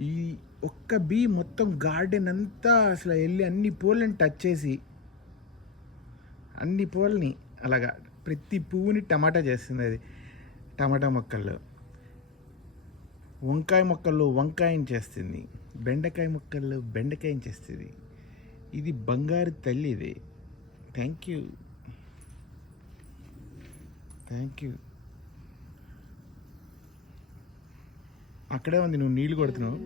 ఈ ఒక్క బీ మొత్తం గార్డెన్ అంతా అసలు వెళ్ళి అన్ని పూలని టచ్ చేసి అన్ని పూలని అలాగా ప్రతి పువ్వుని టమాటా చేస్తుంది అది. టమాటా మొక్కల్లో వంకాయ మొక్కల్లో వంకాయని చేస్తుంది, బెండకాయ మొక్కల్లో బెండకాయని చేస్తుంది. ఇది బంగారు తల్లి ఇది. Thank you, thank you. అక్కడే ఉంది, నువ్వు నీళ్ళు కొడుతున్నావు.